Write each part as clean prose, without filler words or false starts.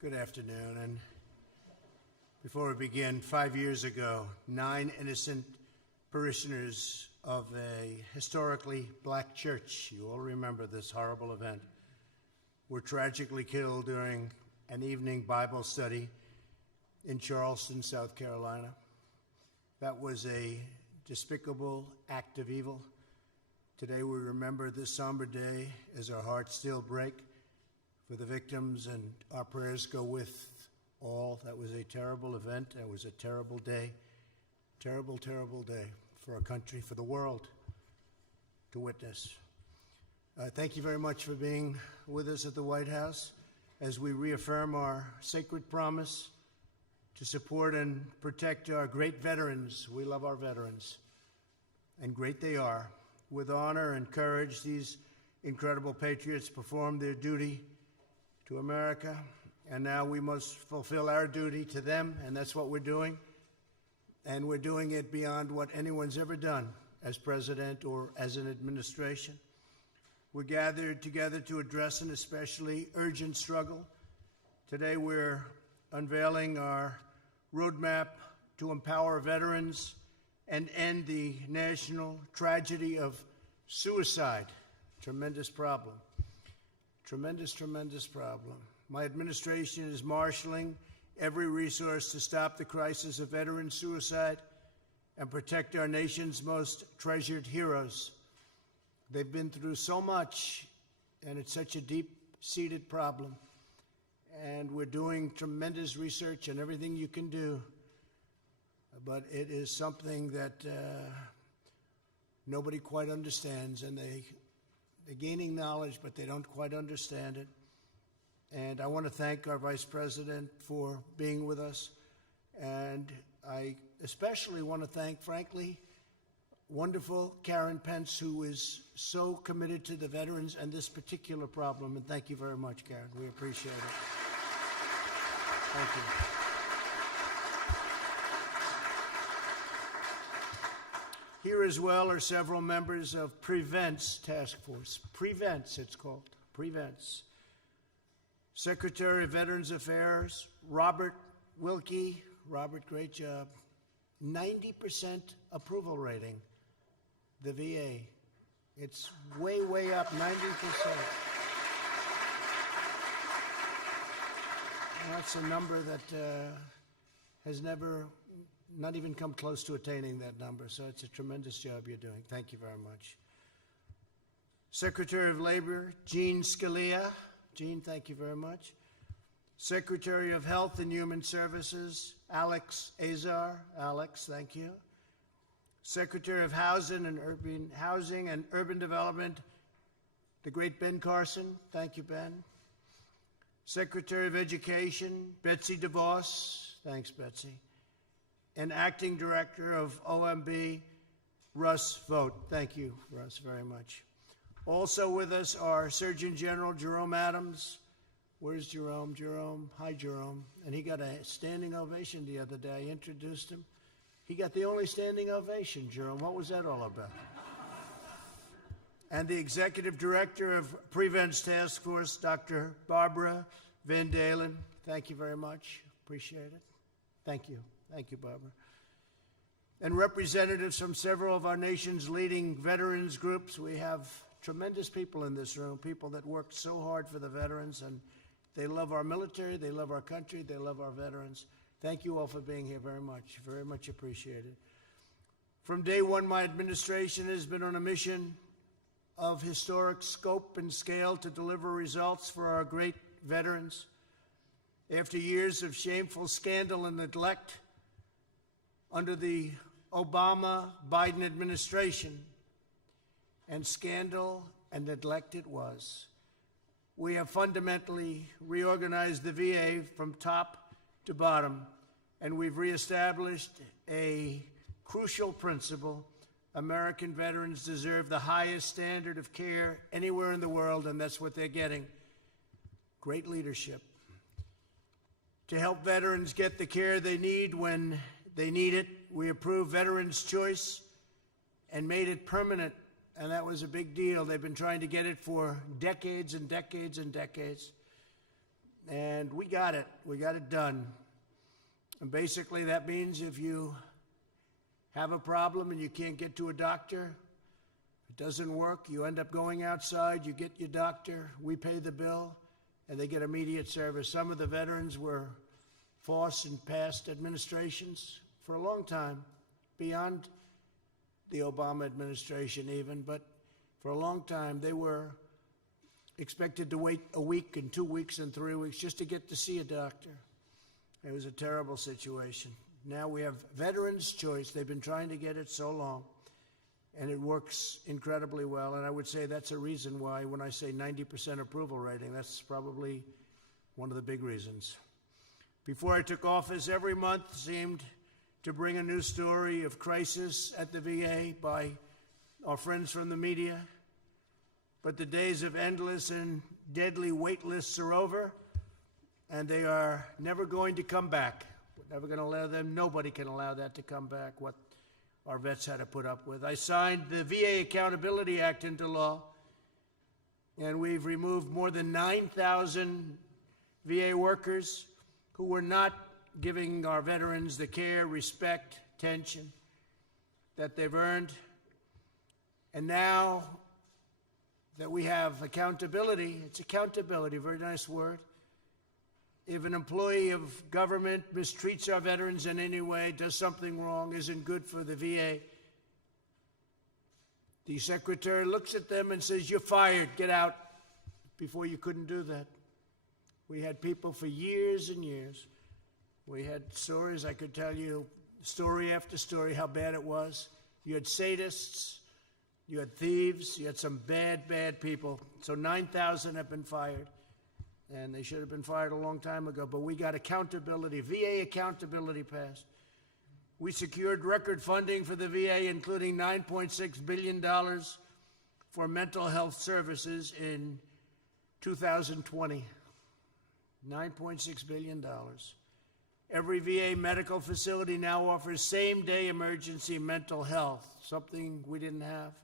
Good afternoon. And before we begin, 5 years ago, 9 innocent parishioners of a historically black church, you all remember this horrible event, were tragically killed during an evening Bible study in Charleston, South Carolina. That was a despicable act of evil. Today we remember this somber day as our hearts still break for the victims, and our prayers go with all. That was a terrible event. That was a terrible day. Terrible, terrible day for our country, for the world to witness. Thank you very much for being with us at the White House as we reaffirm our sacred promise to support and protect our great veterans. We love our veterans, and great they are. With honor and courage, these incredible patriots perform their duty to America, and now we must fulfill our duty to them, and that's what we're doing. And we're doing it beyond what anyone's ever done as president or as an administration. We're gathered together to address an especially urgent struggle. Today we're unveiling our roadmap to empower veterans and end the national tragedy of suicide. Tremendous problem. Tremendous, tremendous problem. My administration is marshaling every resource to stop the crisis of veteran suicide and protect our nation's most treasured heroes. They've been through so much, and it's such a deep-seated problem. And we're doing tremendous research and everything you can do, but it is something that nobody quite understands, and they're gaining knowledge, but they don't quite understand it. And I want to thank our Vice President for being with us. And I especially want to thank, frankly, wonderful Karen Pence, who is so committed to the veterans and this particular problem. And thank you very much, Karen. We appreciate it. Thank you. Here as well are several members of Prevent's task force. Prevent's, it's called. Prevent's. Secretary of Veterans Affairs, Robert Wilkie. Robert, great job. 90% approval rating, the VA. It's way, way up, 90%. That's a number that has never, not even come close to attaining that number, so it's a tremendous job you're doing. Thank you very much. Secretary of Labor, Jean Scalia. Jean, thank you very much. Secretary of Health and Human Services, Alex Azar. Alex, thank you. Secretary of Housing and Urban Development, the great Ben Carson. Thank you, Ben. Secretary of Education, Betsy DeVos. Thanks, Betsy. And Acting Director of OMB, Russ Vought. Thank you, Russ, very much. Also with us are Surgeon General Jerome Adams. Where's Jerome? Jerome, hi, Jerome. And he got a standing ovation the other day. I introduced him. He got the only standing ovation, Jerome. What was that all about? And the Executive Director of Prevent's Task Force, Dr. Barbara Van Dalen. Thank you very much. Appreciate it. Thank you. Thank you, Barbara. And representatives from several of our nation's leading veterans groups. We have tremendous people in this room, people that work so hard for the veterans, and they love our military, they love our country, they love our veterans. Thank you all for being here very much appreciated. From day one, my administration has been on a mission of historic scope and scale to deliver results for our great veterans. After years of shameful scandal and neglect under the Obama-Biden administration, and scandal and neglect it was, we have fundamentally reorganized the VA from top to bottom, and we've reestablished a crucial principle. American veterans deserve the highest standard of care anywhere in the world, and that's what they're getting. Great leadership. To help veterans get the care they need when they need it, we approved Veterans Choice and made it permanent, and that was a big deal. They've been trying to get it for decades and decades and decades. And we got it. We got it done. And basically that means if you have a problem and you can't get to a doctor, it doesn't work, you end up going outside, you get your doctor, we pay the bill, and they get immediate service. Some of the veterans were forced in past administrations for a long time, beyond the Obama administration even, but for a long time they were expected to wait a week and 2 weeks and 3 weeks just to get to see a doctor. It was a terrible situation. Now we have Veterans Choice. They've been trying to get it so long, and it works incredibly well. And I would say that's a reason why, when I say 90% approval rating, that's probably one of the big reasons. Before I took office, every month seemed to bring a new story of crisis at the VA by our friends from the media. But the days of endless and deadly wait lists are over, and they are never going to come back. We're never going to allow them. Nobody can allow that to come back, what our vets had to put up with. I signed the VA Accountability Act into law, and we've removed more than 9,000 VA workers who were not giving our veterans the care, respect, attention that they've earned. And now that we have accountability, it's accountability, a very nice word. If an employee of government mistreats our veterans in any way, does something wrong, isn't good for the VA, the secretary looks at them and says, "You're fired, get out." Before, you couldn't do that. We had people for years and years. We had stories, I could tell you, story after story, how bad it was. You had sadists, you had thieves, you had some bad, bad people. So 9,000 have been fired. And they should have been fired a long time ago, but we got accountability, VA accountability passed. We secured record funding for the VA, including $9.6 billion for mental health services in 2020. $9.6 billion. Every VA medical facility now offers same-day emergency mental health, something we didn't have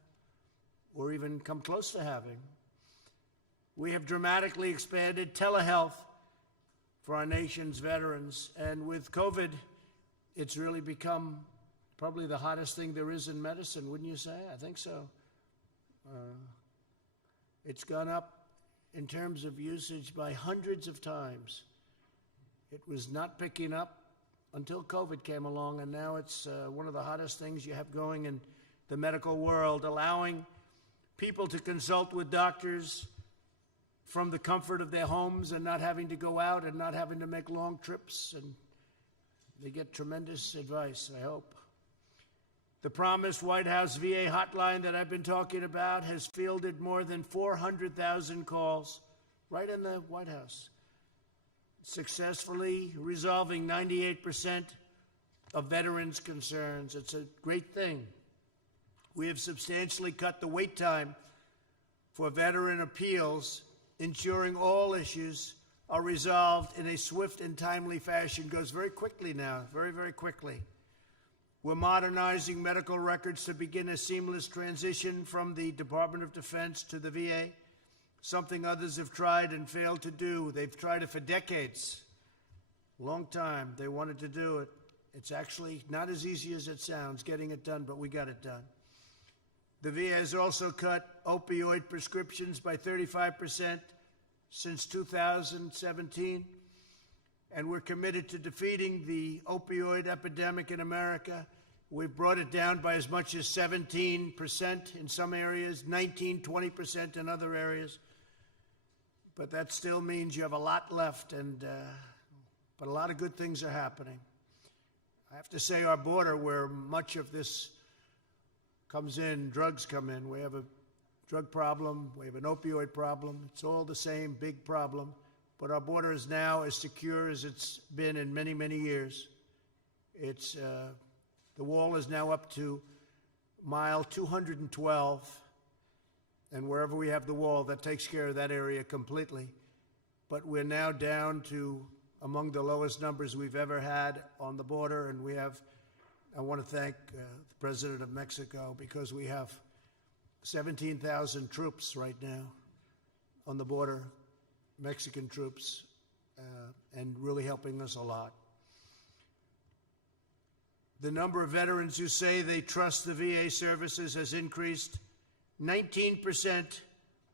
or even come close to having. We have dramatically expanded telehealth for our nation's veterans. And with COVID, it's really become probably the hottest thing there is in medicine, wouldn't you say? I think so. It's gone up in terms of usage by hundreds of times. It was not picking up until COVID came along, and now it's one of the hottest things you have going in the medical world, allowing people to consult with doctors from the comfort of their homes and not having to go out and not having to make long trips, and they get tremendous advice, I hope. The promised White House VA hotline that I've been talking about has fielded more than 400,000 calls right in the White House, successfully resolving 98% of veterans' concerns. It's a great thing. We have substantially cut the wait time for veteran appeals, ensuring all issues are resolved in a swift and timely fashion. Goes very quickly now, very, very quickly. We're modernizing medical records to begin a seamless transition from the Department of Defense to the VA, something others have tried and failed to do. They've tried it for decades, long time. They wanted to do it. It's actually not as easy as it sounds, getting it done, but we got it done. The VA has also cut opioid prescriptions by 35% since 2017, and we're committed to defeating the opioid epidemic in America. We've brought it down by as much as 17% in some areas, 19, 20% in other areas. But that still means you have a lot left, but a lot of good things are happening. I have to say, our border, where much of this comes in, drugs come in. We have a drug problem, we have an opioid problem. It's all the same big problem, but our border is now as secure as it's been in many, many years. It's the wall is now up to mile 212, and wherever we have the wall, that takes care of that area completely. But we're now down to among the lowest numbers we've ever had on the border, and we have, I want to thank the President of Mexico, because we have 17,000 troops right now on the border, Mexican troops, and really helping us a lot. The number of veterans who say they trust the VA services has increased 19%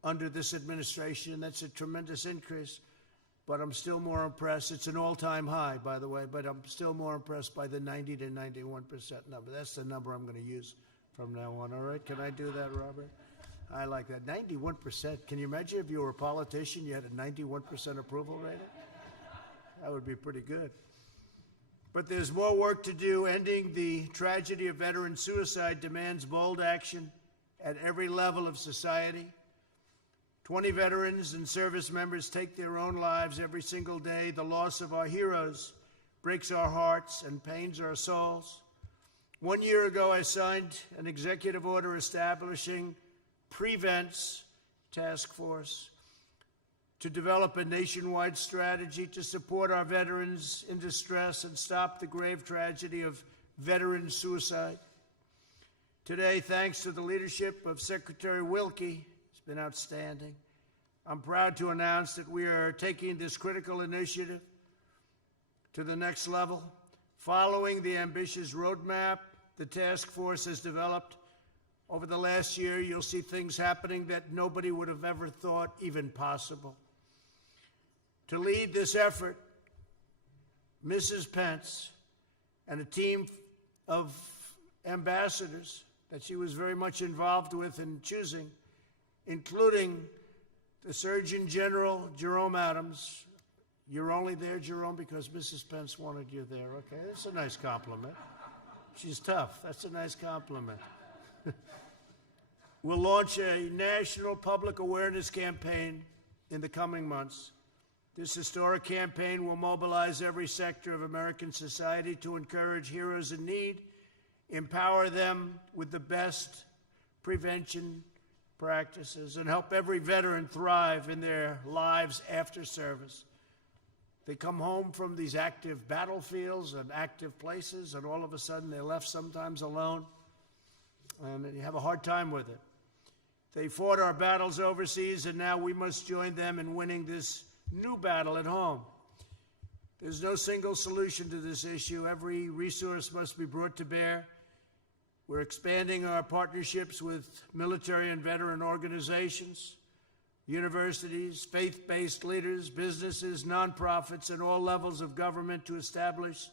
under this administration. That's a tremendous increase, but I'm still more impressed. It's an all-time high, by the way, but I'm still more impressed by the 90 to 91% number. That's the number I'm going to use from now on, all right? Can I do that, Robert? I like that. 91%. Can you imagine if you were a politician, you had a 91% approval rating? That would be pretty good. But there's more work to do. Ending the tragedy of veteran suicide demands bold action at every level of society. 20 veterans and service members take their own lives every single day. The loss of our heroes breaks our hearts and pains our souls. 1 year ago, I signed an executive order establishing Prevent's Task Force to develop a nationwide strategy to support our veterans in distress and stop the grave tragedy of veteran suicide. Today, thanks to the leadership of Secretary Wilkie, it's been outstanding, I'm proud to announce that we are taking this critical initiative to the next level. Following the ambitious roadmap the task force has developed over the last year, you'll see things happening that nobody would have ever thought even possible. To lead this effort, Mrs. Pence and a team of ambassadors that she was very much involved with in choosing, including the Surgeon General, Jerome Adams. You're only there, Jerome, because Mrs. Pence wanted you there. Okay, that's a nice compliment. She's tough. That's a nice compliment. We'll launch a national public awareness campaign in the coming months. This historic campaign will mobilize every sector of American society to encourage heroes in need, empower them with the best prevention practices, and help every veteran thrive in their lives after service. They come home from these active battlefields and active places, and all of a sudden they're left sometimes alone, and you have a hard time with it. They fought our battles overseas, and now we must join them in winning this new battle at home. There's no single solution to this issue. Every resource must be brought to bear. We're expanding our partnerships with military and veteran organizations, universities, faith-based leaders, businesses, nonprofits, and all levels of government to establish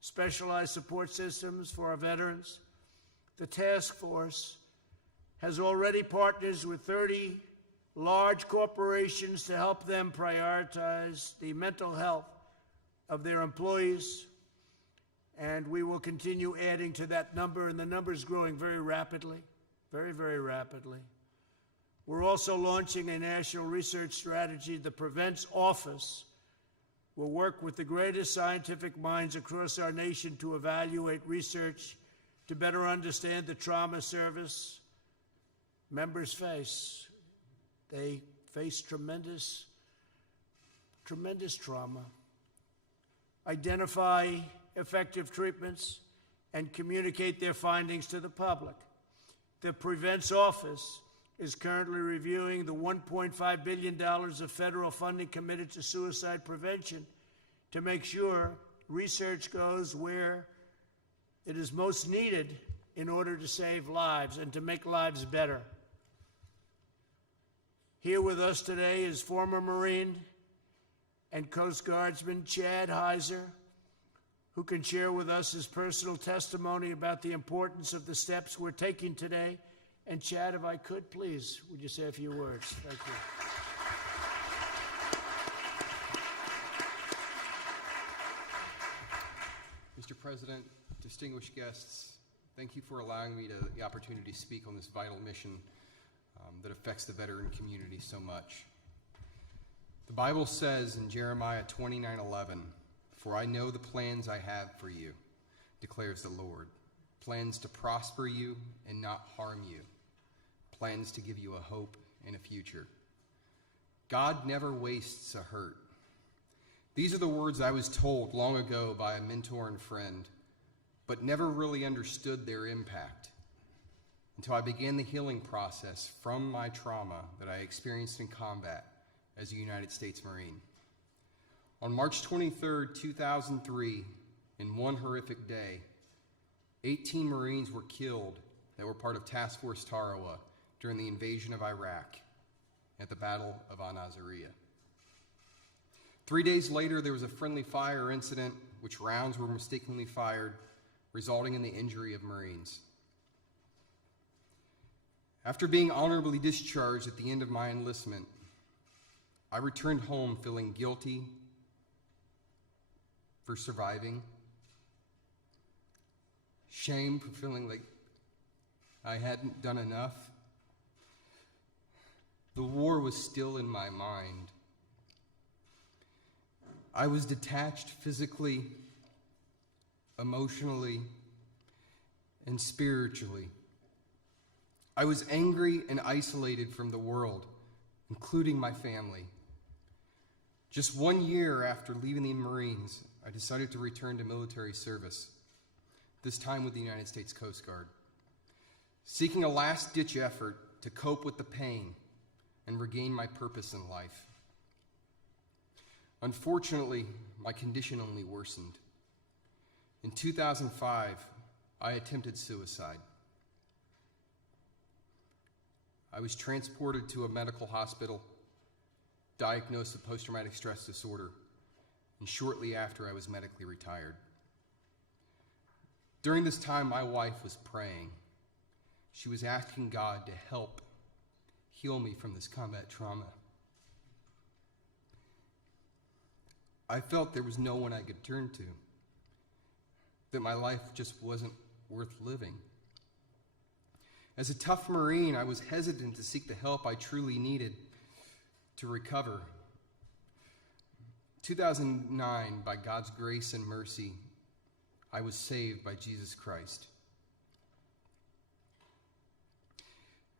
specialized support systems for our veterans. The task force has already partners with 30 large corporations to help them prioritize the mental health of their employees, and we will continue adding to that number, and the number is growing very rapidly, very, very rapidly. We're also launching a national research strategy. The Prevent's Office will work with the greatest scientific minds across our nation to evaluate research to better understand the trauma service members face. They face tremendous trauma. Identify effective treatments and communicate their findings to the public. The Prevent's Office is currently reviewing the $1.5 billion of federal funding committed to suicide prevention to make sure research goes where it is most needed in order to save lives and to make lives better. Here with us today is former Marine and Coast Guardsman Chad Heiser, who can share with us his personal testimony about the importance of the steps we're taking today. And Chad, if I could, please, would you say a few words? Thank you. Mr. President, distinguished guests, thank you for allowing me the opportunity to speak on this vital mission that affects the veteran community so much. The Bible says in Jeremiah 29:11, "For I know the plans I have for you, declares the Lord, plans to prosper you and not harm you, plans to give you a hope and a future." God never wastes a hurt. These are the words I was told long ago by a mentor and friend, but never really understood their impact until I began the healing process from my trauma that I experienced in combat as a United States Marine. On March 23, 2003, in one horrific day, 18 Marines were killed that were part of Task Force Tarawa during the invasion of Iraq at the Battle of Al-Naziriyah. 3 days later, there was a friendly fire incident which rounds were mistakenly fired, resulting in the injury of Marines. After being honorably discharged at the end of my enlistment, I returned home feeling guilty for surviving, shame for feeling like I hadn't done enough. The war was still in my mind. I was detached physically, emotionally, and spiritually. I was angry and isolated from the world, including my family. Just 1 year after leaving the Marines, I decided to return to military service, this time with the United States Coast Guard, seeking a last-ditch effort to cope with the pain and regain my purpose in life. Unfortunately, my condition only worsened. In 2005, I attempted suicide. I was transported to a medical hospital, diagnosed with post-traumatic stress disorder, and shortly after, I was medically retired. During this time, my wife was praying. She was asking God to help heal me from this combat trauma. I felt there was no one I could turn to, that my life just wasn't worth living. As a tough Marine, I was hesitant to seek the help I truly needed to recover. 2009, by God's grace and mercy, I was saved by Jesus Christ.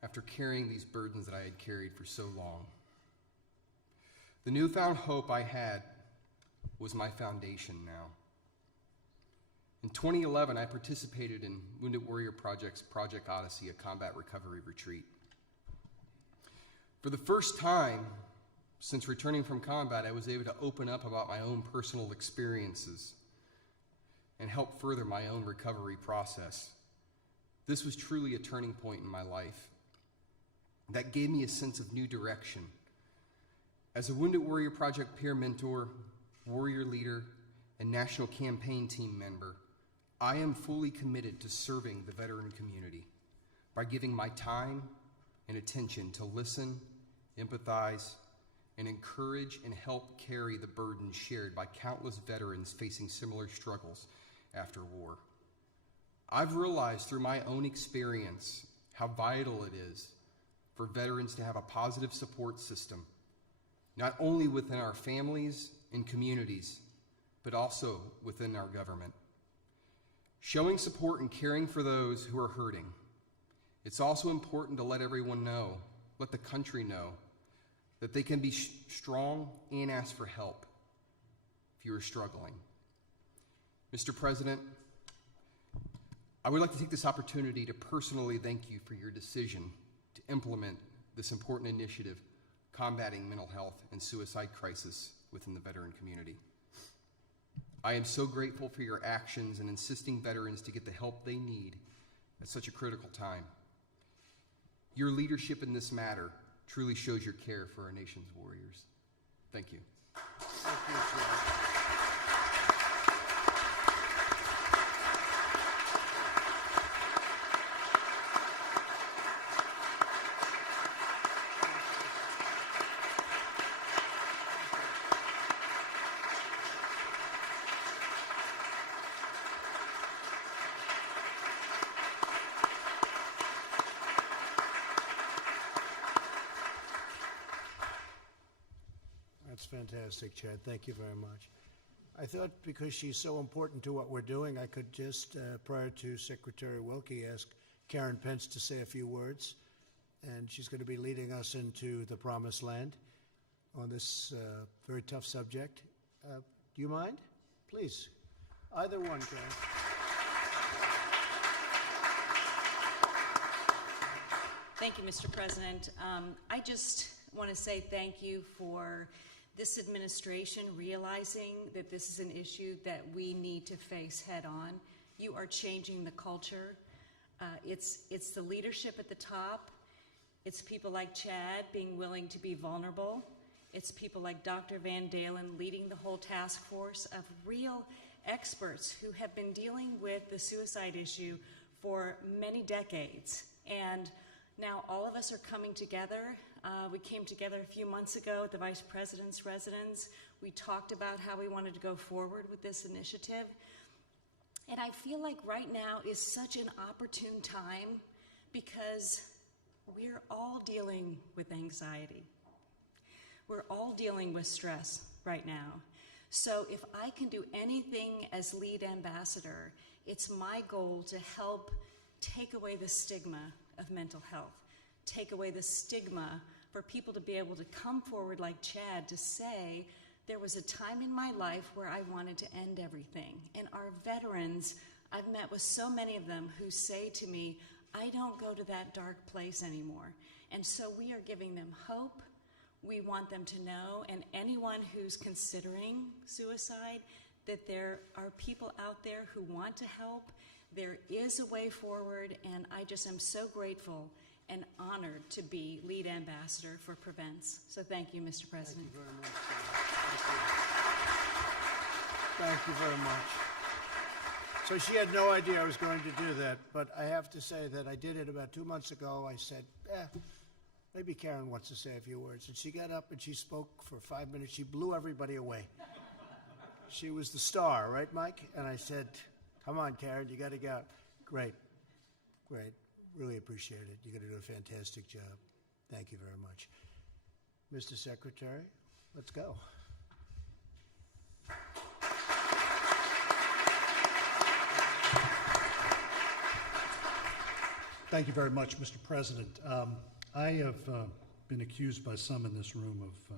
After carrying these burdens that I had carried for so long, the newfound hope I had was my foundation now. In 2011, I participated in Wounded Warrior Project's Project Odyssey, a combat recovery retreat. For the first time since returning from combat, I was able to open up about my own personal experiences and help further my own recovery process. This was truly a turning point in my life that gave me a sense of new direction. As a Wounded Warrior Project peer mentor, warrior leader, and national campaign team member, I am fully committed to serving the veteran community by giving my time and attention to listen, empathize, and encourage and help carry the burden shared by countless veterans facing similar struggles after war. I've realized through my own experience how vital it is for veterans to have a positive support system, not only within our families and communities, but also within our government. Showing support and caring for those who are hurting. It's also important to let everyone know, let the country know, that they can be strong and ask for help if you are struggling. Mr. President, I would like to take this opportunity to personally thank you for your decision to implement this important initiative combating mental health and suicide crisis within the veteran community. I am so grateful for your actions in insisting veterans to get the help they need at such a critical time. Your leadership in this matter truly shows your care for our nation's warriors. Thank you. Thank you, sir. That's fantastic, Chad. Thank you very much. I thought because she's so important to what we're doing, I could just, prior to Secretary Wilkie, ask Karen Pence to say a few words. And she's going to be leading us into the promised land on this very tough subject. Do you mind? Please. Either one, Karen. Thank you, Mr. President. I just want to say thank you for this administration realizing that this is an issue that we need to face head on. You are changing the culture. It's the leadership at the top. It's people like Chad being willing to be vulnerable. It's people like Dr. Van Dalen leading the whole task force of real experts who have been dealing with the suicide issue for many decades. And now all of us are coming together. We came together a few months ago at the Vice President's residence. We talked about how we wanted to go forward with this initiative. And I feel like right now is such an opportune time because we're all dealing with anxiety. We're all dealing with stress right now. So if I can do anything as lead ambassador, it's my goal to help take away the stigma of mental health, take away the stigma for people to be able to come forward like Chad to say, there was a time in my life where I wanted to end everything. And our veterans, I've met with so many of them who say to me, I don't go to that dark place anymore. And so we are giving them hope. We want them to know, and anyone who's considering suicide, that there are people out there who want to help. There is a way forward, and I just am so grateful and honored to be lead ambassador for Prevents. So thank you, Mr. President. Thank you very much. Thank you very much. So she had no idea I was going to do that, but I have to say that I did it about 2 months ago. I said, maybe Karen wants to say a few words. And she got up and she spoke for 5 minutes. She blew everybody away. She was the star, right, Mike? And I said, come on, Karen, you got to go. Great, great. Really appreciate it. You're going to do a fantastic job. Thank you very much. Mr. Secretary, let's go. Thank you very much, Mr. President. I have been accused by some in this room of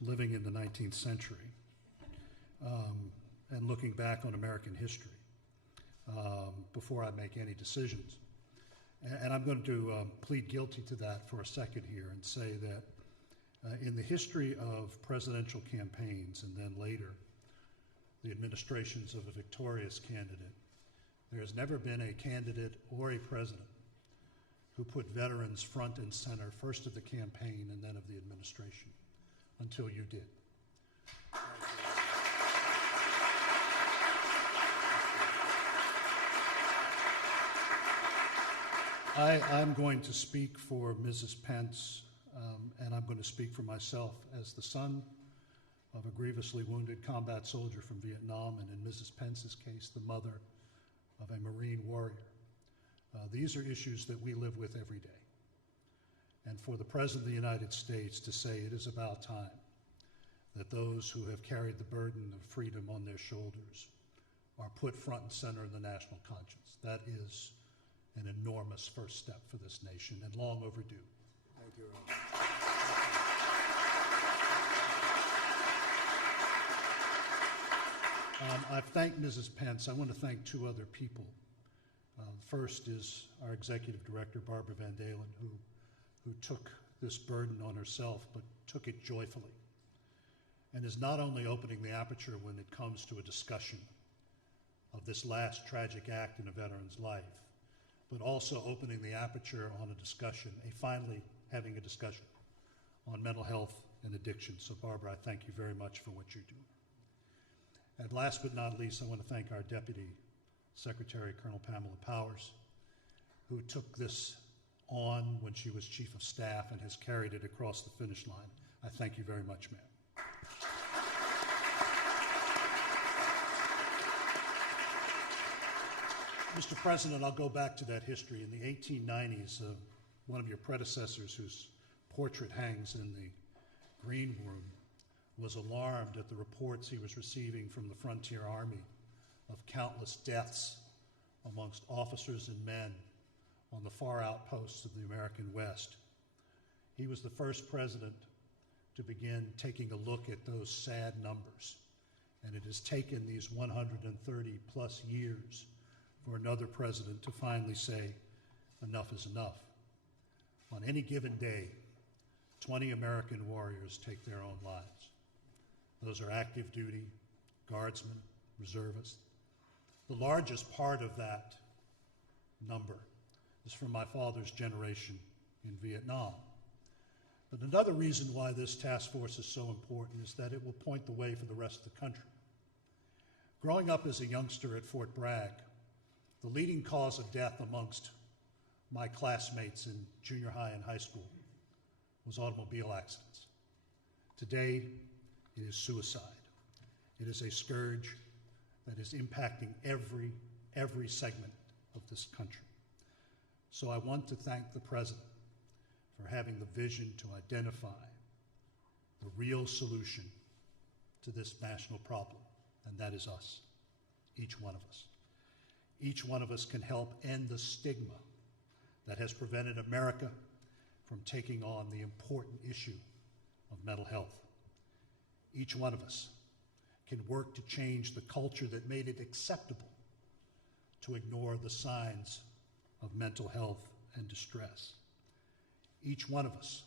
living in the 19th century and looking back on American history before I make any decisions. And I'm going to plead guilty to that for a second here and say that in the history of presidential campaigns and then later the administrations of a victorious candidate, there has never been a candidate or a president who put veterans front and center, first of the campaign and then of the administration, until you did. I'm going to speak for Mrs. Pence, and I'm going to speak for myself as the son of a grievously wounded combat soldier from Vietnam, and in Mrs. Pence's case, the mother of a Marine warrior. These are issues that we live with every day. And for the President of the United States to say it is about time that those who have carried the burden of freedom on their shoulders are put front and center in the national conscience, that is an enormous first step for this nation and long overdue. Thank you, Ron. I've thanked Mrs. Pence. I want to thank two other people. First is our Executive Director, Barbara Van Dalen, who took this burden on herself, but took it joyfully, and is not only opening the aperture when it comes to a discussion of this last tragic act in a veteran's life, but also opening the aperture on a discussion, finally having a discussion on mental health and addiction. So Barbara, I thank you very much for what you're doing. And last but not least, I want to thank our Deputy Secretary, Colonel Pamela Powers, who took this on when she was Chief of Staff and has carried it across the finish line. I thank you very much, ma'am. Mr. President, I'll go back to that history. In the 1890s, one of your predecessors, whose portrait hangs in the Green Room, was alarmed at the reports he was receiving from the Frontier Army of countless deaths amongst officers and men on the far outposts of the American West. He was the first president to begin taking a look at those sad numbers, and it has taken these 130 plus years for another president to finally say, enough is enough. On any given day, 20 American warriors take their own lives. Those are active duty, guardsmen, reservists. The largest part of that number is from my father's generation in Vietnam. But another reason why this task force is so important is that it will point the way for the rest of the country. Growing up as a youngster at Fort Bragg, the leading cause of death amongst my classmates in junior high and high school was automobile accidents. Today, it is suicide. It is a scourge that is impacting every segment of this country. So I want to thank the President for having the vision to identify the real solution to this national problem, and that is us, each one of us. Each one of us can help end the stigma that has prevented America from taking on the important issue of mental health. Each one of us can work to change the culture that made it acceptable to ignore the signs of mental health and distress. Each one of us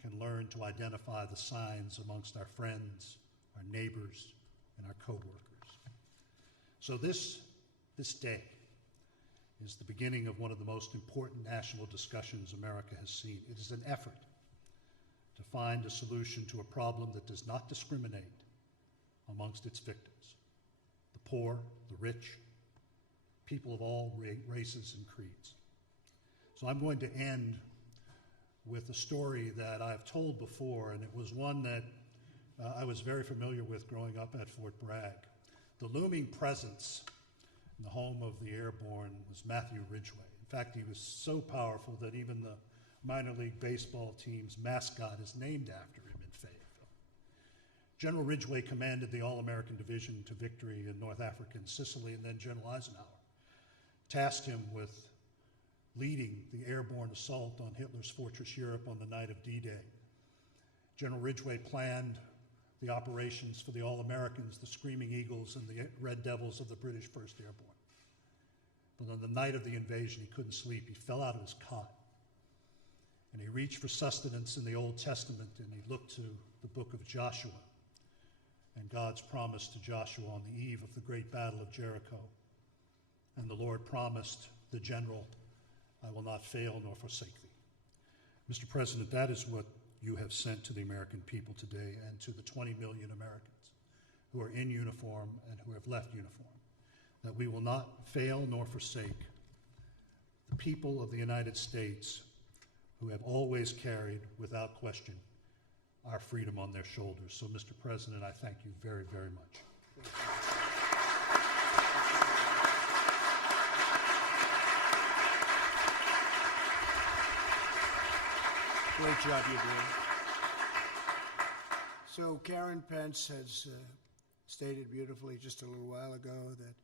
can learn to identify the signs amongst our friends, our neighbors, and our coworkers. So this day is the beginning of one of the most important national discussions America has seen. It is an effort to find a solution to a problem that does not discriminate amongst its victims: the poor, the rich, people of all races and creeds. So I'm going to end with a story that I've told before, and it was one that I was very familiar with growing up at Fort Bragg. The looming presence in the home of the airborne was Matthew Ridgway. In fact, he was so powerful that even the minor league baseball team's mascot is named after him in Fayetteville. General Ridgway commanded the All-American Division to victory in North Africa and Sicily, and then General Eisenhower tasked him with leading the airborne assault on Hitler's Fortress Europe on the night of D-Day. General Ridgway planned the operations for the All-Americans, the Screaming Eagles, and the Red Devils of the British 1st Airborne. But on the night of the invasion, he couldn't sleep. He fell out of his cot, and he reached for sustenance in the Old Testament, and he looked to the book of Joshua and God's promise to Joshua on the eve of the great battle of Jericho. And the Lord promised the general, "I will not fail nor forsake thee." Mr. President, that is what you have sent to the American people today and to the 20 million Americans who are in uniform and who have left uniform, that we will not fail nor forsake the people of the United States who have always carried, without question, our freedom on their shoulders. So, Mr. President, I thank you very, very much. Great job you're doing. So Karen Pence has stated beautifully just a little while ago that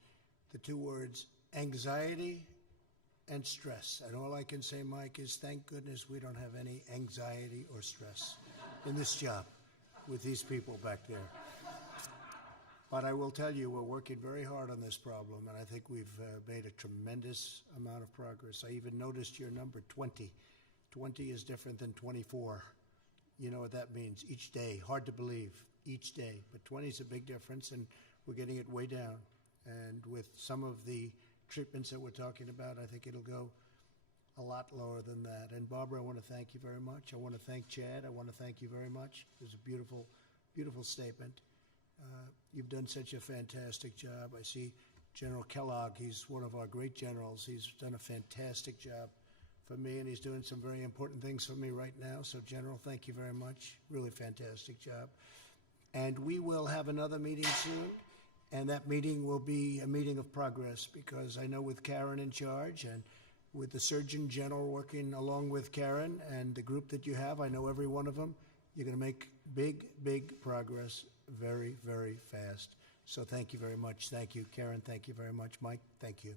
the two words anxiety and stress. And all I can say, Mike, is thank goodness we don't have any anxiety or stress in this job with these people back there. But I will tell you, we're working very hard on this problem, and I think we've made a tremendous amount of progress. I even noticed your number 20. 20 is different than 24. You know what that means. Each day, hard to believe, each day. But 20 is a big difference, and we're getting it way down. And with some of the treatments that we're talking about, I think it'll go a lot lower than that. And Barbara, I want to thank you very much. I want to thank Chad. I want to thank you very much. It was a beautiful, beautiful statement. You've done such a fantastic job. I see General Kellogg. He's one of our great generals. He's done a fantastic job for me, and he's doing some very important things for me right now. So, General, thank you very much. Really fantastic job. And we will have another meeting soon, and that meeting will be a meeting of progress, because I know with Karen in charge and with the Surgeon General working along with Karen and the group that you have, I know every one of them, you're going to make big, big progress very, very fast. So thank you very much. Thank you, Karen. Thank you very much. Mike, thank you.